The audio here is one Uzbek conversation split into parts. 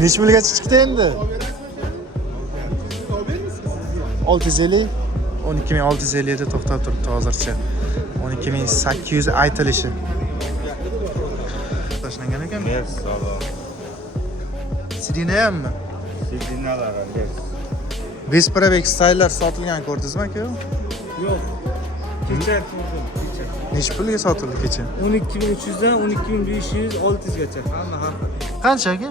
Necha pulgacha chiqdi endi? 650 12650 da to'xtab turibdi hozircha. 12800 aytilishi. Tashlangan ekan. Yes, solo. Sidina hammi? Sidinalar, yes. Vesprabek style'lar sotilgan ko'rdingizmi aka? Yo'q. Kecha. Necha pulga sotildi kecha? 12300 dan 12500, 600 gacha. Hamma har xil. Qancha aka?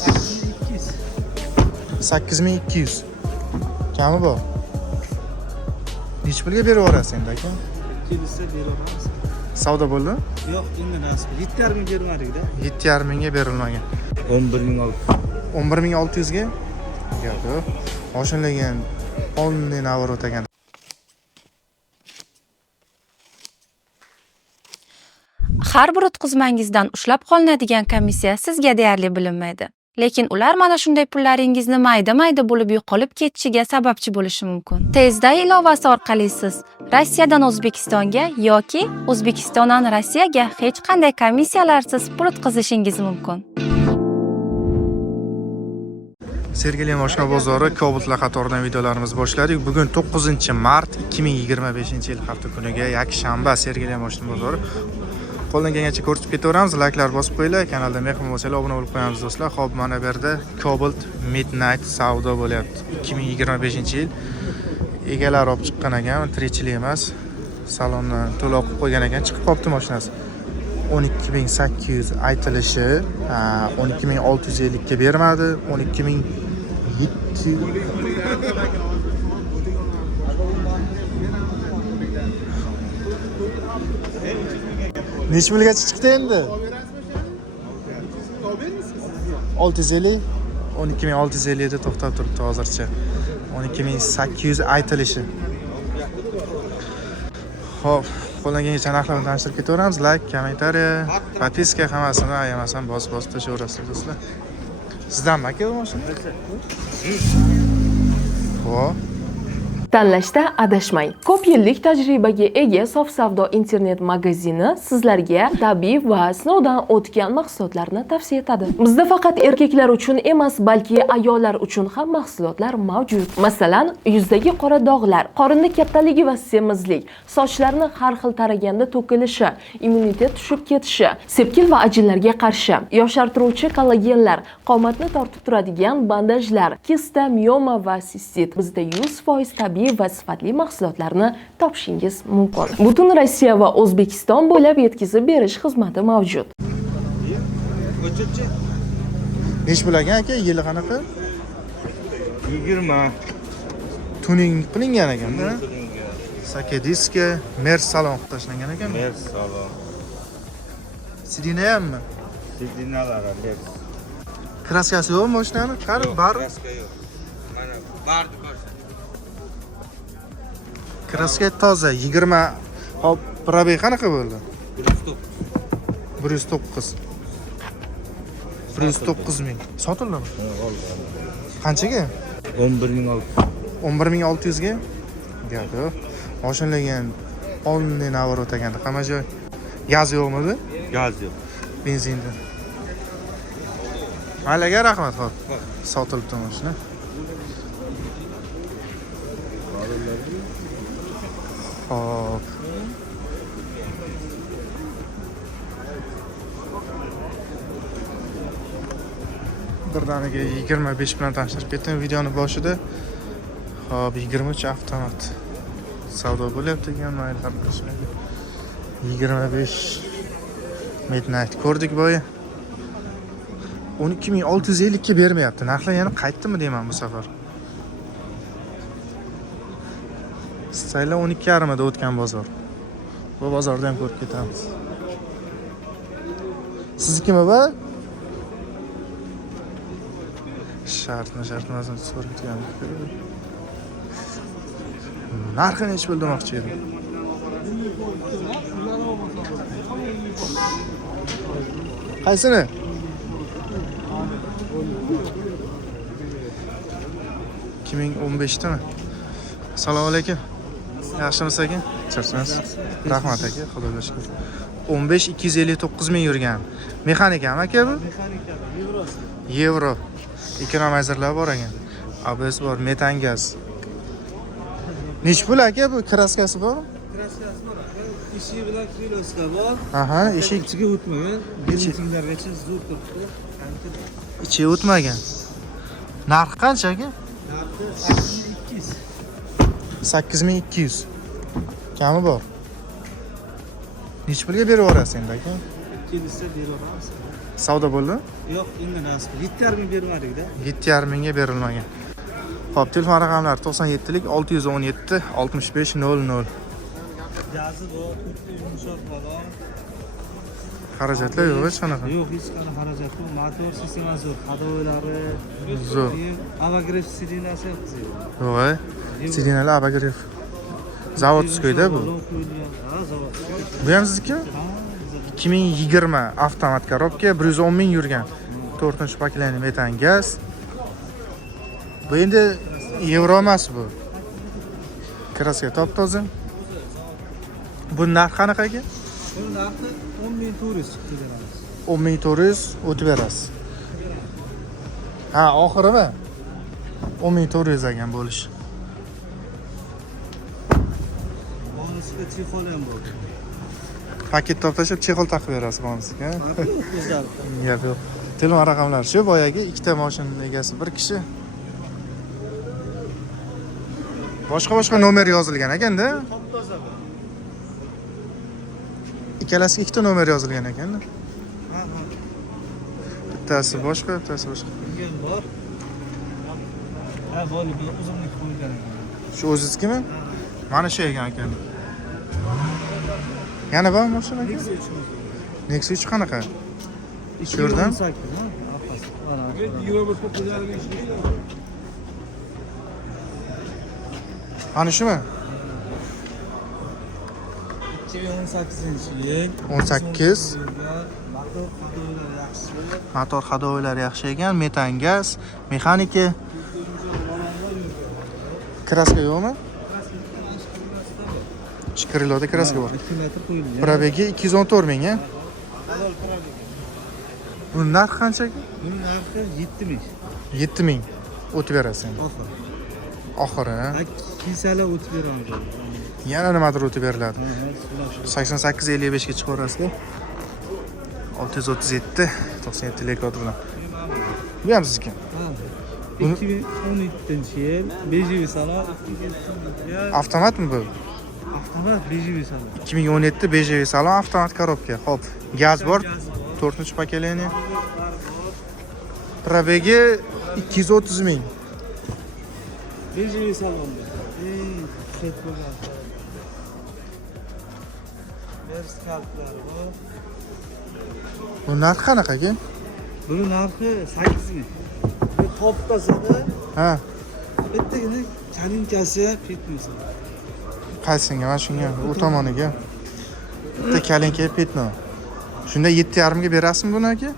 8200. 8200. Kami bor. Necha pulga berib yuborasiz endi aka? Kelsa beraveramiz. Savdo bo'ldimi? Yo'q, endi nasib. 7,5 bermadik-da. 7,5 mingga berilmagan. 11600. 11600 ga? Yo'q. Mashinalarga polni navar o'tagan. Har bir o'tkazmangizdan ushlab qolinadigan komissiya sizga deyarli bilinmaydi. Lekin ular mana shunday pullaringizni mayda-mayda bo'lib yo'qolib ketishiga sababchi bo'lishi mumkin. Tezda ilovasi orqali siz Rossiyadan O'zbekistonga yoki O'zbekistondan Rossiyaga hech qanday komissiyalarsiz pul o'tkazishingiz mumkin. Sergeli mashina bozori Cobalt qatoridan videolarimizni boshladik. Bugun 9-mart 2025-yil hafta kuniga yakshanba Sergeli mashina bozori. Qo'ldan kelgancha ko'rsatib ketaveramiz. Like'lar bosib qo'yinglar. Kanalda mehmon bo'lsangiz obuna bo'lib qo'yamiz do'stlar. Xo'p, mana bu yerda Cobalt Midnight savdo bo'lyapti. 2025-yil egalari olib chiqqan ekan, tirikchilik emas. Salonni to'liq qilib qo'ygan ekan, chiqib qolibdi mashinasi. 12800 aytilishi, 12650 ga bermadi, 12700 Necha pulgacha chiqdi endi? 650 12650 da to'xtab turibdi hozircha. 12800 aytilishi. Xo'p, qo'ldan kelgancha narxlarni tanishtirib ketaveramiz. Like, kommentariya, podpiska hammasini ayamasdan bosib tashaverasiz do'stlar. Sizdanmi aka bu mashina? Xo'p. Tanlashda adashmang. Ko'p yillik tajribaga ega Sof savdo internet magazini sizlarga tabiiy va sinovdan o'tgan mahsulotlarni tavsiya etadi. Bizda faqat erkaklar uchun emas, balki ayollar uchun ham mahsulotlar mavjud. Masalan, yuzdagi qora dog'lar, qorinda kattaligi va semizlik, sochlarni har xil taraganda to'kilishi, immunitet tushib ketishi, sepkil va ajinlarga qarshi, yoshartiruvchi kollagenlar, qomatni tortib turadigan bandajlar, kista, mioma va sistit. Bizda 100% tabiiy va sifatli mahsulotlarni topishingiz mumkin. Butun Rossiya va O'zbekiston bo'ylab yetkazib berish xizmati mavjud. Necha bo'lagan aka? Yili qanaqa? 20. Tuning qilingan ekan-da. Saka diska, Mers salon qilib tashlangan ekan. Yes, solo. Sidina hammi? Sidinalar, yes. Kraskasi yo'qmi mashinani? Qari bar. Kraska yo'q. Mana barni ko'rsa. Kraska toza 20. Hop, probey qanaqa bo'ldi? 109. 109 ming. Sotildimi? Qanchaga? 11600. 11600 ga? Yo'q. Mashinalarga polni navar o'taganda hamma joy. Gaz yo'qmidi? Gaz yo'q. Benzinda. Maylaga rahmat, xo'p. Sotilibdi mashina. Hop. Birdaniga 25 bilan tanishtirib ketdim videoni boshida. Hop, 23 avtomat. Savdo bo'lyapti degan maylar qilishadi. 25 Midnight ko'rdik boya. 12650 ga bermayapti. Narxlar yana qaytdimi deyman bu safar. Sayla 12,5 da o'tgan bozor. Bu bozorda ham ko'rib ketamiz. Siznikimi bu? Shartmasini so'rayotgan. Narxi necha pul demoqchi edim. Qaysini? Kiming 15dami? Assalomu alaykum. Yaxshimisiz aka? Charchasiz? Rahmat aka, xudoga shukr. 15 259 ming yurgan. Mexanikami aka bu? Mexanika, Yevrosi. yevro ekonomizerlar bor ekan. ABS bor, metan gaz. Nech pul aka bu kraskasi bor? Kraskasi bor. Eshigi bilan kriloska bor. Aha, eshik Ichiga o'tmagan. Benzinlargacha zo'r turibdi. ichi o'tmagan. Narxi qancha aka? Narxi 8200. 8200. Kami bor. Nech pulga berib yuborasiz endi aka? Kelishsa beraveramiz. Savdo bo'ldi? Yo'q, endi nasib. 7,5 bermadik-da. 7,5 mingga berilmagan. Xo'p, telefon raqamlari 97lik 617 65 00. Gazi bor, xuddi yumshoq balon. Xarajatlar yo'q hech qanaqa. Yo'q, hech qanaqa xarajat yo'q. Motor sistemasi zo'r, hadoylari Zo'r. Avagrev sidinasi qiziydi. Yo'q, sidinalar abagrev. Zavodskoyda bu. Ha, zavodskoy. Bu ham sizniki? Ha, 2020 avtomat korobka 110 ming yurgan. 4-poklaniya metan gaz. Bu endi yevro emas bu. Kraska top-toza. Bu narx qanaqa aka? bu narxi 10,400 chiqdi beramiz. 10400 o'tib berasiz. Ha, oxirimi? 10400 ekan bo'lish. Bonusiga chexol ham bor. Paket toptashib chexol taqib berasiz bonusiga. O'zlari. Gap yo'q. Telefon raqamlari shu boyagi ikkita mashina egasi bir kishi. Boshqa nomer yozilgan ekanda. Top-toza bu. Ikkalasiga ikkita nomer yozilgan ekanda. Ha, ha. Bittasi boshqa, bittasi boshqa. Bunga bor. Ha, bo'li bu uzunlik qo'ygan. Shu o'zizkimi? Mana shu ekan ekan. Yana bor mashina aka? Nexus 3 qanaqa? Ko'rdim. Ana shumi? 2018-yil. 18. Motor hadoylari Motor hadoylari yaxshi. yaxshi ekan, metan gaz, mexanika. Kraska yo'qmi? Shkriloda kraska bor. 2 metr qo'yilgan. Probegi 214 ming, a? Bu narx qancha aka? Buning narxi 7000. 7 ming. O'tib berasiz endi. Oxir. Oxiri, ha? Kisala o'tib beramiz. Yana nimadir o'tib beriladi. 88-55 ga chiqarasizda. 637 97 kod bilan. Bu ham sizniki. 2017-yil BJV salon. Avtomatmi bu? Avtomat BJV salon. 2017 BJV salon avtomat korobka. Xo'p, gaz bor. 4-poklaniya. Probegi 230 ming. BJV salon. Xet bo'lgan. Verskaltlari bor. Bu narx qanaqa aka? Buning narxi 8000. Bu top-tozada Ha, bittagina kalinkasi petnosi. qaysinga? Mana shunga, u tomoniga. Bitta kalinka petno. Shunda 7,5 ga berasizmi buni aka?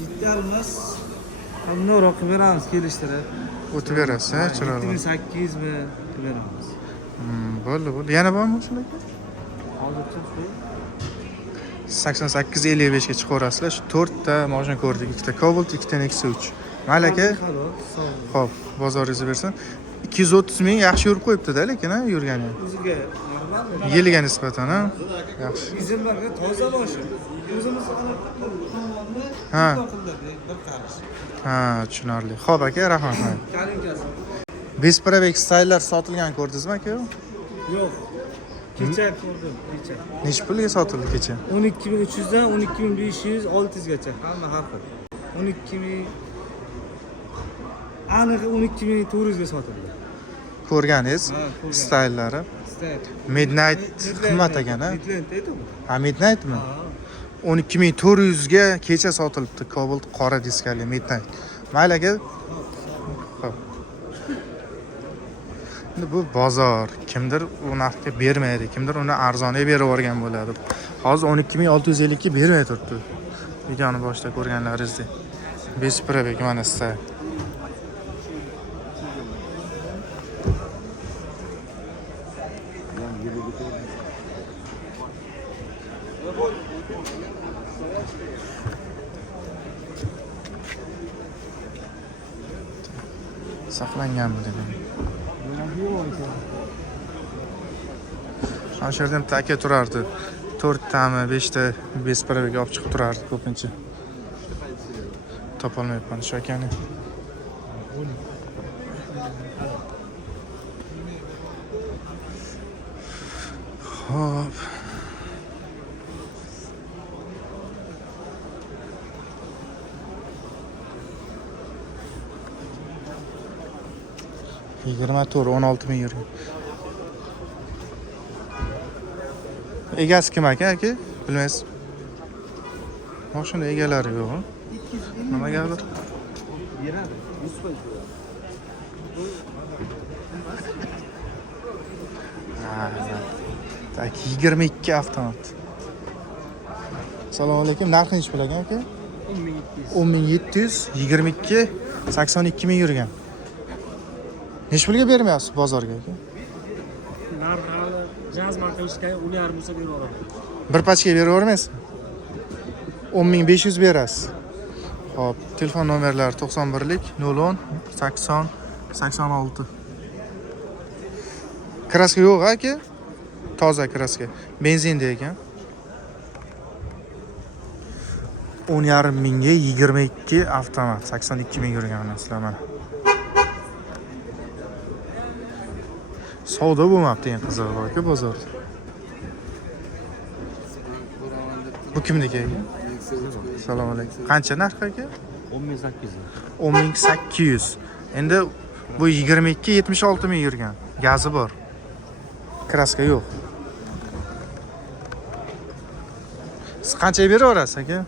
7,5 emas. Qandoq qilib beramiz kelishtirib. O'tib berasiz, ha, chiroyli. 7800 mi beramiz. Bo'ldi. Yana bormi shunda aka? Hozircha shu 88-55 ga chiqarasizlar. Shu 4 ta mashina ko'rdik. Ikkita Cobalt, ikkita Nexus 3. Mayli aka. Xo'p, bozoringizni bersin. 230 ming yaxshi yurib qo'yibdi-da, lekin ha, yurgani. o'ziga normal. Yiliga nisbatan, ha. Yaxshi. Bizimlarga toza boshi. O'zimiz tomonda Ha. bir qarish. Ha, tushunarli. Xo'p aka, rahmat. Kalinkasi. Bespravek styllar sotilgan ko'rdingizmi aka? Yo'q. Kecha ko'rdim, kecha. Nech pulga sotildi kecha? 12300 dan 12500, 600 gacha hamma har xil. 12000 aniq 12400 ga sotildi. Ko'rganingiz Ha, ko'rgan. stylllari. Style. Midnight qimmat ekan, ha? Midland aytdim. Ha, Midnightmi? 12400 ga kecha sotilibdi. Cobalt qora diskali Midnight. Mayli aka. Xo'p. Endi bu bozor. Kimdir u narxga bermaydi, kimdir uni arzonga berib yuborgan bo'ladi. Hozir 12650 ga bermay turibdi. Videoni boshida ko'rganlaringizdek. Bespravek mana style. Saqlanganmi dedim. Ana shu yerda bitta aka turardi. 4 tami, 5 ta bespravga olib chiqib turardi ko'pincha. Topolmayapman shu akani. Hop. Yigirma to'rt 16 ming yurgan. Egasi kim aka? Bilmaysiz. Mashina egalari yo'q. Nima gapi? Tak 22 avtomat. Assalomu alaykum. Narxi necha pul ekan aka? 10700, 22, 82 ming yurgan. Necha pulga bermayapsiz bozorga aka? Narxi hali jaz martavishga 10,5 bo'lsa berib olaman. Bir pachka beravermaysizmi? 10500 berasiz. Xo'p, telefon nomerlari 91lik 010 80 86. Kraska yo'q aka? Toza kraska. Benzinda ekan. 10,5 mingga 22 avtomat, 82 ming yurgan sizlar mana. Savdo bo'lmabdi endi qizig'i aka bozorda. Bu kimniki aka? Assalomu alaykum. Qancha narx aka? 10800. 10800. Endi bu 22 76 ming yurgan. Gazi bor. Kraska yo'q. Siz qanchaga beraverasiz aka?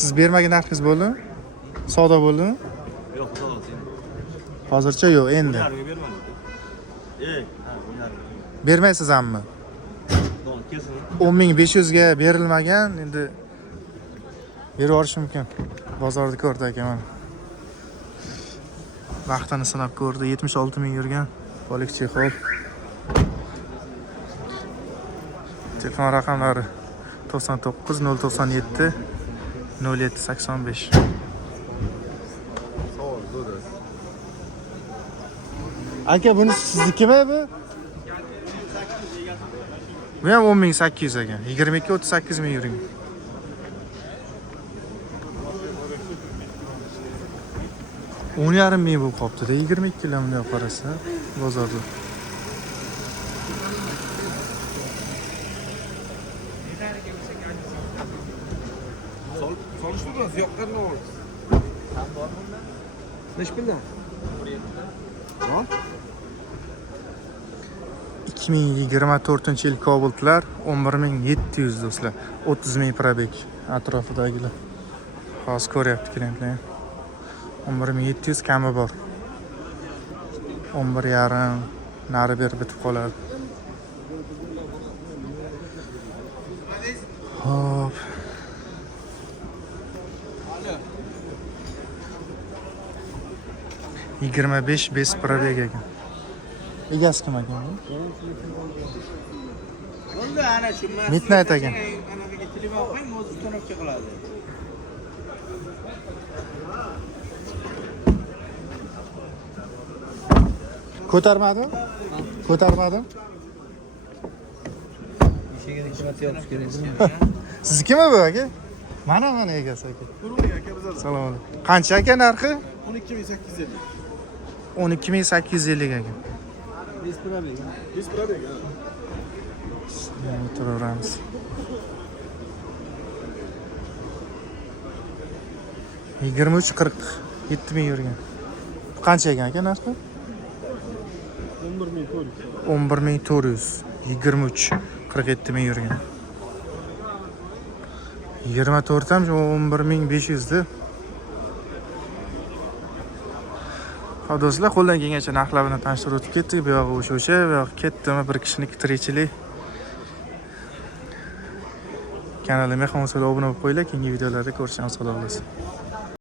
Siz bermagan narxingiz bo'ldimi? Savdo bo'ldimi? Yo'q, savdo. Hozircha yo'q endi. Bermaysiz hamma. 10500 ga berilmagan, endi berib yuborish mumkin. Bozorda ko'rdi aka mana. Vaqtini sinab ko'rdi, 76 ming yurgan. Polik chexol. Telefon raqamlari 99 097 0785. Aka buni siznikimi bu? Bu ham 10800 ekan. 22 38 ming yurgan. O'n yarim ming bo'lib qolibdi-da, 22 kilo bunday qarasa bozorda. Solishdi biroz yoqqanini ol. Ham bormi unda? Necha puldan? Bor. 2024-yil Cobalt'lar 11700 do'stlar. 30 ming probeg atrofidagilar. Hozir ko'ryapti klientlar. 11700 kami bor. 11,5 nari berib bitib qoladi. Hop. Yigirma besh bes probeg ekan. Egasi kim ekan? Bunda ana shu Midnight ekan. anaga telefon qo'ying, o'zi uстановка qiladi. Ko'tarmadi? Ko'tarmadim. Eshigiga ikki yopish kerak. Siznikimi bu aka? Mana egasi aka. Assalomu alaykum. Qancha aka narxi? 12850. 12850 ekan. Biz probeg. Biz probeg. O'tiraveramiz. Yigirma 47 ming yurgan. Qancha ekan aka narxi? 11400. 23 47 ming yurgan. 24 ham 11500 da. Xo'p do'stlar, qo'ldan kelgancha narxlar bilan tanishtirib o'tib ketdik. Bu yog'i o'sha, bu yog'i ketdimi bir kishining tirikchilik. Kanalimga hamma obuna bo'lib qo'yinglar, keyingi videolarda ko'rishamiz, xudo xolasa.